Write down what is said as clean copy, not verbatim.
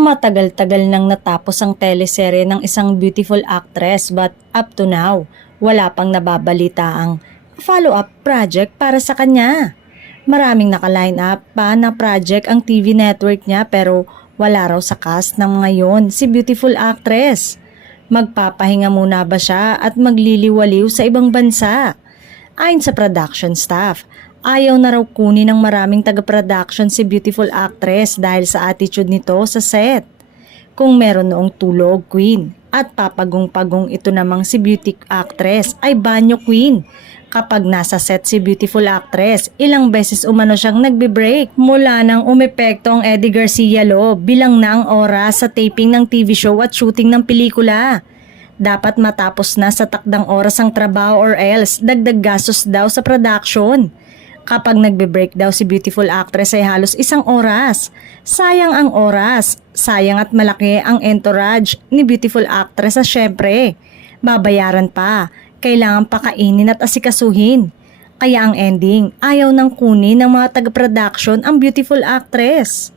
Matagal-tagal nang natapos ang teleserye ng isang beautiful actress but up to now, wala pang nababalita ang follow-up project para sa kanya. Maraming naka-line up pa na project ang TV network niya pero wala raw sa cast ng ngayon si beautiful actress. Magpapahinga muna ba siya at magliliwaliw sa ibang bansa? Ayon sa production staff, ayaw na raw kunin ng maraming taga-production si beautiful actress dahil sa attitude nito sa set. Kung meron noong tulog queen at papagong-pagong ito namang si beauty actress ay banyo queen. Kapag nasa set si beautiful actress, ilang beses umano siyang nagbe-break mula nang umepekto ang Eddie Garcia Law bilang na ang oras sa taping ng TV show at shooting ng pelikula. Dapat matapos na sa takdang oras ang trabaho or else dagdag gastos daw sa production. Kapag nagbe-break daw si beautiful actress ay halos 1 oras. Sayang ang oras, sayang at malaki ang entourage ni beautiful actress at syempre, babayaran pa, kailangan pakainin at asikasuhin. Kaya ang ending, ayaw nang kunin ng mga taga-production ang beautiful actress.